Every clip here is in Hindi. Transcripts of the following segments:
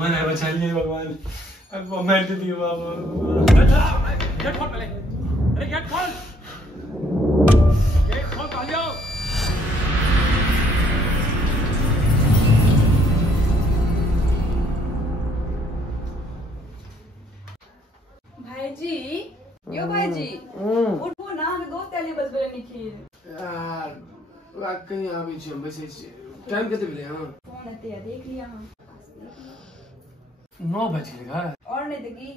भगवान है, बचा लिए भगवान। अब मार दियो बाबा। गेट खोल पहले। अरे गेट खोल। गेट खोल कालियो। भाईजी, यो भाईजी, उठो ना, हमें दोस्त आले बस बोले निखिल। यार कहीं आवे छे बैसे छे। टाइम कते भेले? हां फोन अते देख लिया हम। 9 बज गेल। और नहीं तो की?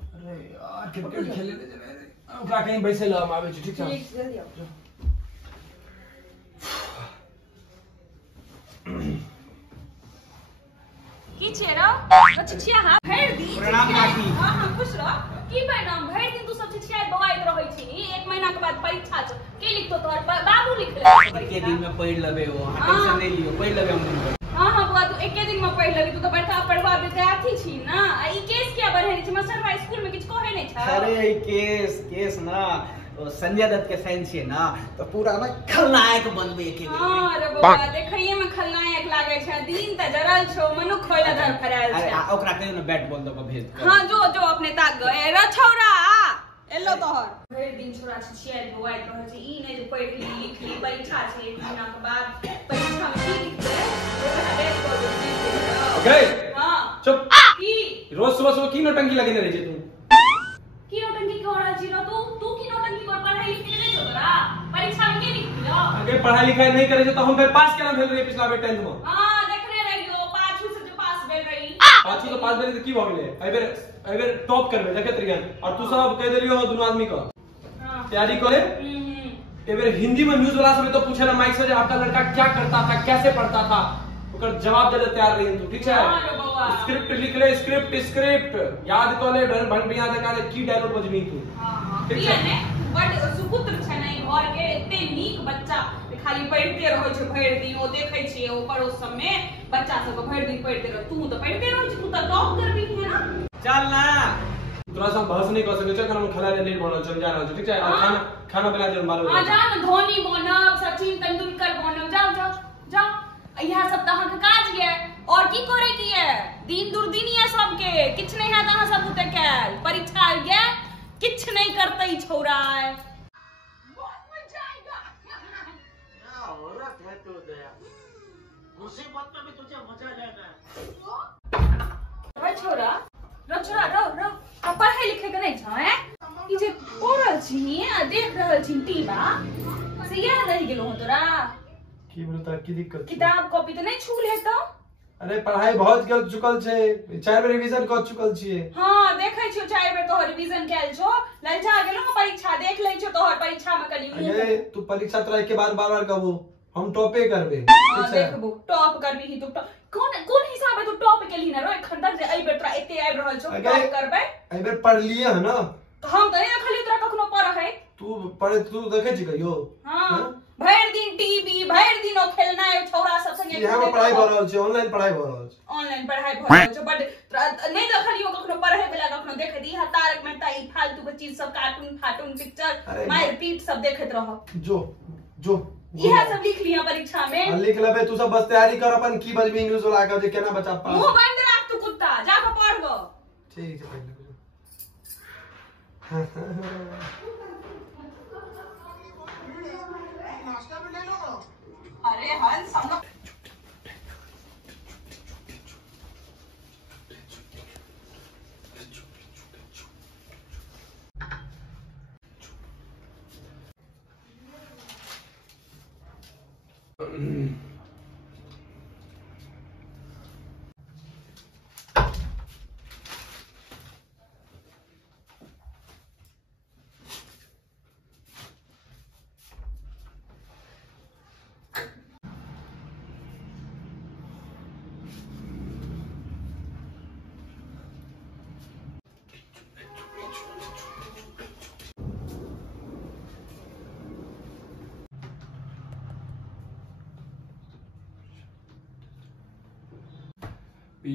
अरे यार क्रिकेट खेले ले जाए। ओकरा कहीं बैसे ल, हम आवे छी, ठीक छै? ठीक, जल्दी आओ। की छेरो? छिछिया हां भैर दी। प्रणाम काकी। हां हां खुश रह। की प्रणाम? भैर दिन तू सब छिछिया बवाइत रहै छी। 1 महीना के बाद परीक्षा छ। के लिखतो तोहर बाबू लिख ले। के दिन में पढ़ लेबे हो, टेंशन नहीं लियो, पढ़ लेबे हम। हां हां बुआ, तू एके दिन में पढ़ लेबी, तू तो बड़का पढ़वा विद्यार्थी छी ना। ई केस क्या बढ़े छी? मास्टर भाई स्कूल में किछ कहे नहीं छ? अरे केस ना संजय दत्त के फैन छिए ना, तो पूरा ना खलनायक बनबे के। हां रे बुआ, देखइए में खलनायक लागे छ। दिन त जरल छो, मनुख होइला धर फरायल छ। अरे ओकरा कहियो ना बैट बॉल दो के भेज कर। हां जो जो अपने ताक गए रे छौरा। एलो तोहर भरि दिन छोरा छिछियाल बवाइत रहै छै। ई नै जे पढ़ि ली लिख ली, परीक्षा छै 1 महीना के बाद। परीक्षा में की लिखते ओकरा बैठ कर दे। ओके हां चुप। की रोज सुबह सुबह की नौटंकी लगेने रहे छे तू? की नौटंकी कर रहल छी? तू की नौटंकी कर? पढ़ाई लिखाई नहीं तोरा? परीक्षा में के लिखलियो? अगर पढ़ाई लिखाई नहीं करे छे तो हम फिर पास केना भेल रही पिछला बेर 10th में? हां देखने रहियो, 5वीं से जो पास भेल रही। 5वीं तो पास भेल त की भ गेलै? एबेर टॉप करबे देखत रहियन। और तू सब कह देलियो दुनू आदमी का हां तैयारी करे। एबेर हिंदी में न्यूज़ वाला सब तो पूछे ना माइक से, आपका लड़का क्या करता था, कैसे पढ़ता था, ओकर जवाब दे तैयार रही तू, ठीक है? स्क्रिप्ट लिख ले, स्क्रिप्ट याद कर ले, भन बिया दे का की डायलॉग बजनी तू। हां ठीक है। बड सुपुत्र छै नै घर के, एते नीक बच्चा खाली पढ़ते रहै छै भरि दिन। ओ देखै छियै ओ पड़ोस सब में बच्चा सब भरि दिन पढ़ते रह। तू तो पढ़ते रहै छी, तू तो टॉप करबी है ना। चल ना तोरा से हम बहस नहीं कर सके छ, खाना खला ले लेट बनल चल जा रहल छै, ठीक है? और खाना बना दे मालूम। हां जा ना, धोनी बनब, सचिन तेंदुलकर बनब, जाओ जाओ जाओ। यह सब त अहाँ के काज ये, और की करे की ये? दिन दुर्दिन ये सबके किछ नहीं है त अहाँ सब उते कैल परीक्षा ये किछ नहीं करते छौरा। बहुत मजा आएगा। क्या औरत है तू दया, मुसीबत में भी तुझे मजा लेना है। रे छोरा रो पढ़ाई लिखे के नहीं छ? हैं ई जे पढ़ल छी आ देख रहल छी टीवा से याद रह गेलो तोरा? की बोलता की दिक्कत? किताब कॉपी तो नहीं छूल है तो? अरे पढ़ाई बहुत कर चुकल छे, 4 बेर रिवीजन कर चुकल छिए। हां देखै छियो 4 बेर तोहर रिवीजन कैल छो। ललचा गेलो परीक्षा देख ले छो तोहर परीक्षा में कनी मुंह। अरे तू परीक्षा तोरा के बार-बार कहबो हम टॉपे करबे, हां ठीक है? देखबो टॉप करबी ही तू। कौन हिसाब है तू टॉप केली ना रो? एखन तक जे एई बेर तोरा एते आबि रहल छो टॉप करबे। एई बेर पढ़ लिए है ना? तो हम त नहीं देखलियो तोरा कखनो पढ़ै। तू पढ़े तू देखे छी कहियो? हां भरि दिन टीवी, भरि दिन ओ खेलना है छौरा सब संगे। यहाँ में पढ़ाई भ रहल छै, ऑनलाइन पढ़ाई भ रहल छै। ऑनलाइन पढ़ाई भ रहल छै, बट नहीं देखलियो कखनो पढ़े वाला, कखनो देखे दी है तारक मेहता ई फालतू के चीज सब, कार्टून पिक्चर मार पीट सब देखत रह। जो इहा सब लिख लिया परीक्षा में। लिख लेबे तू सब, बस तैयारी कर अपन की बजबी न्यूज़ वाला के जे केना बच्चा पास। मुंह बंद रख तू कुत्ता, जाके पढ़बो। ठीक है पढ़ ले। अरे हंस हम लोग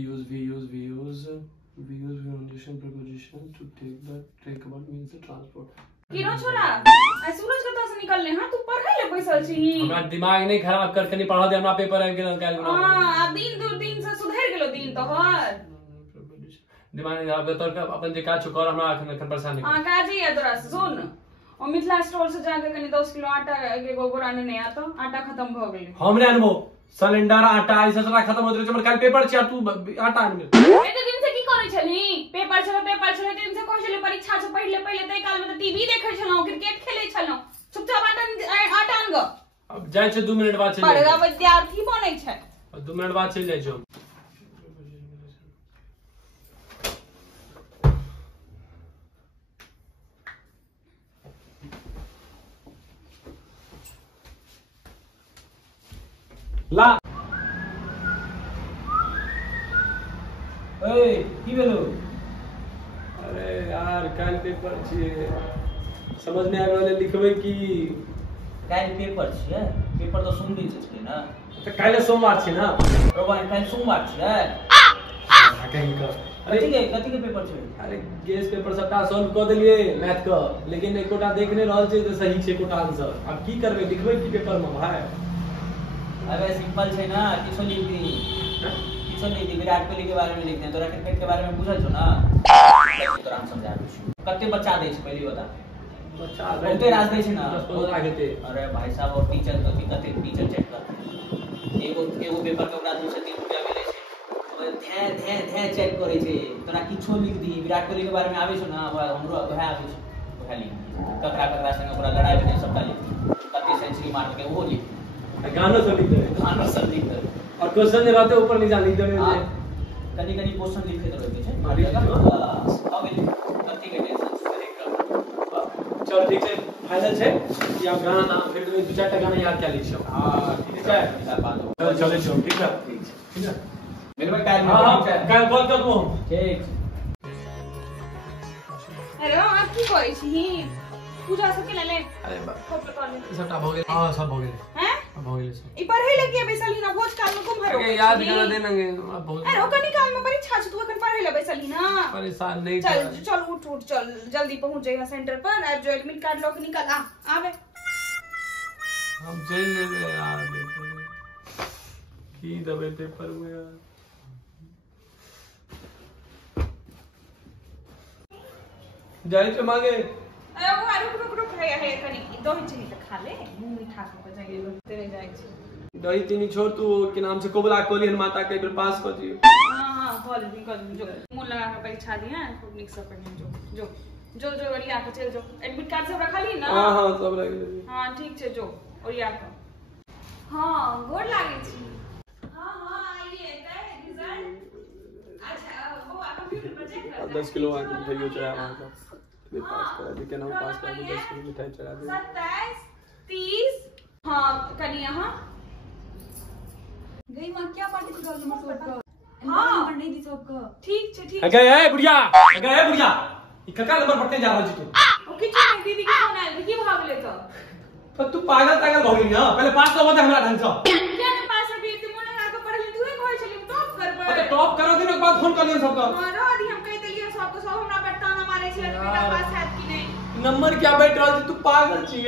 we use preposition to take about means the transport। Kiro छोरा आ सूरज कतौ से निकलले? हां तू पढ़ै ले बैसल छी? हमरा दिमाग नहीं खराब कर, कनी पढ़ा दे, हमरा पेपर आ गेल काल गुना। हां दिन दू दिन से सुधर गेलो दिन तो हर दिमाग आप तोर का अपन जे काज कर हमरा अखन परेशान नहीं हां काजी है तोरा सुन और मिथिला स्टोर से जाके कनी 10 किलो आटा के गोबर आने नहीं आता आटा खत्म भ गेलै हमरे अनबो सिलेंडर आटा ई सब खत्म होत रहे हमर काल पेपर छै तू आटा आन एते दिन से की करै छली पेपर छले दिन से कहै छले परीक्षा से पहिले तै काल में त टीवी देखै छलौ क्रिकेट खेलै छलौ चुपचाप आटा आन ग अब जाय छै 2 मिनट बाद चल पढ़ा विद्यार्थी बनै छै 2 मिनट बाद चल जाय छौ ला ए की भेलो अरे यार काल पेपर छिए समझ में आबै वाला लिखबै की काल पेपर छिए पेपर तो सुन भी छै ना त काल सोमवार छै ना रोबान काल सोमवार छिए कहीं का कथि के पेपर छै अरे गेस पेपर सबटा सॉल्व क देलिए मैथ का लेकिन एकोटा देख नहीं रहल छै त सही छै एकोटा आंसर अब की करबै लिखबै की पेपर में भाई अबे सिंपल छै ना किछो लिख दी विराट कोहली के बारे में लिखते हैं तोरा क्रिकेट के बारे में पूछल छौ ना तोरा हम समझा दै छी कते बच्चा दै छै पहले बता बच्चा बहुते राज दै छै ना 10-15 आगे अरे भाई साहब और टीचर कते टीचर चेक कर एगो पेपर के ओकरा 2 से 3 रुपया मिलै छै ध्यान चेक करे छै तोरा किछो लिख दी विराट कोहली के बारे में आबै छौ ना हमरो वह आबै छै वह लिख ककरा संग ओकरा लड़ाई भेलै सबटा लिख कते सेंचुरी मार के वो लिख गाना सब लिख दे और क्वेश्चन जे रहते ऊपर नीचे लिख देबे कनी क्वेश्चन लिखे तो रहते छै मारी अब कथि के टेंशन चल ठीक है फाइनल छै कि आप गाना नाम फिर दो चार गाना याद क्या लिखो हां ठीक है चल चले छो ठीक है मेरे में काल हां काल कॉल कर दू ठीक अरे आप की करै छी पूजा से के ले अरे खूब बता ले सबटा भ गेल हां सब भ गेल हैं भ गेल सब ई पढ़ै ले के बैसली ना भोज काल में कुम भरो याद कर देनगे बहुत अरे ओकनी काल में परीक्षा छ तू अखन पढ़ै ले बैसली ना परेशान नहीं चल उठ चल जल्दी पहुंच जाइए सेंटर पर अब जो एडमिट कार्ड लॉक निकाल आवे हम चल ले यार की दबे पेपर में यार जाई छ मांगे अरे वो रुक है कनी दही चीनी त खा ले मुंह मीठा हो जाएगा तेरे जाए छै दही चीनी छोड़ तू के नाम से कोबला कोलियन माता के एक पास कर दियो हां कॉल निकल जो मुंह लगा के परीक्षा दिया खूब निक से पढ़ जो लिया के चल जो एडमिट कार्ड सब रखा ली ना हां सब रख ले हां ठीक छै जो और या के हां गोड़ लागे छी हां आइए तै रिजल्ट अच्छा वो कंप्यूटर पर चेक कर 10 किलो आके मिठाई चढ़ा वहां का पास करा दे के नाम पास करा दे 10 किलो मिठाई चढ़ा दे 27 30 हां कनी यहां गई मां क्या पार्टी को डाल मत सबका हां नहीं दी सबका ठीक छै ठीक अगे ए बुढ़िया ई कका नंबर पढ़ते जा रहल छी तू ओ किछु नहीं दीदी के फोन आयल की भाग ले तो तू पागल हो गेली ना पहले पास तो बता हमरा ढंग से क्या ने पास अभी इतने मन लगा के पढ़ ली तू ही कहै छली टॉप करबै अरे टॉप करो दिन के बाद फोन कर लियो सबका हां रो दी हम कह देलिए सबको सब हमरा पर ताना मारे छै बेटा पास हैत कि नहीं नंबर क्या बैठ रहल छी तू पागल छी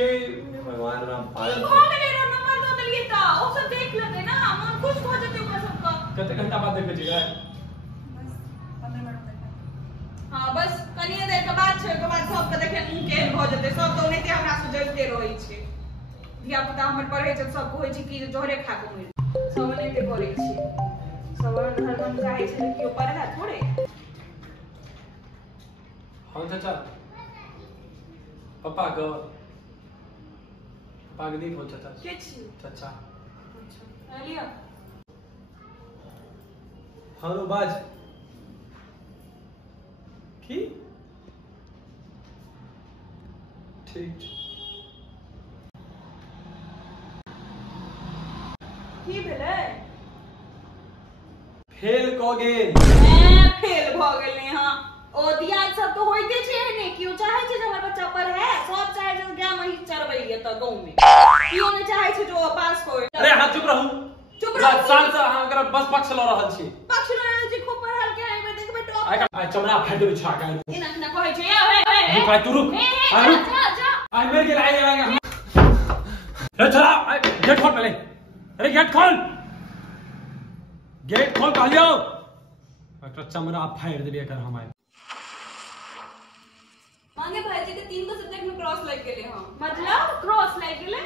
भगवान राम पागल हो गेलै रो नंबर दो देलिए त ओ सब देख लेते ना मन खुश हो जेते ओकरा सबका कते घंटा बाद देखे छी रे बस 15 मिनट तक हां बस कनिए देर के बाद छै के बाद सबके देखे मुंह के हो जेते सब तो ओनेते हमरा से जलते रहै छै धिया पुता हमर पढ़ै छै सब कहै छै कि जोहरे खा के मिल सब ओनेते करै छै सब हरदम चाहे छै कि ओ पढ़ै थोड़े हां चाचा पापा को पागल हो चाचा के छी चाचा अच्छा लिया हेलो बाज की ठीक की भेलै फेल क गेल फेल भ गेलै हां ओ दियाद सब तो होइते छै ने कियो चाहे छै जे हमर बच्चा पढ़े सब चाहे छै गाय मही चरबैया त गांव में कियो नै चाहे छै जो पास होय अरे हां चुप रहू साल से अहाँ अगर बस पक्ष ल रहल छी पक्ष ल रहल छी खूब पढ़ल के एमे देखबै टॉप आइ चमड़ा फाड़ देबै छा का एना ना कहै छै ए रुक तू रुक जा आई मेरे के आएगा ए चला गेट खोल पहले अरे गेट खोल कहलियो एकटा चमड़ा फाड़ि देलियै एकर हम आइ। मांगे भाईजी के 3 सब्जेक्ट में क्रॉस लग गेले हां। मतलब क्रॉस लग गेले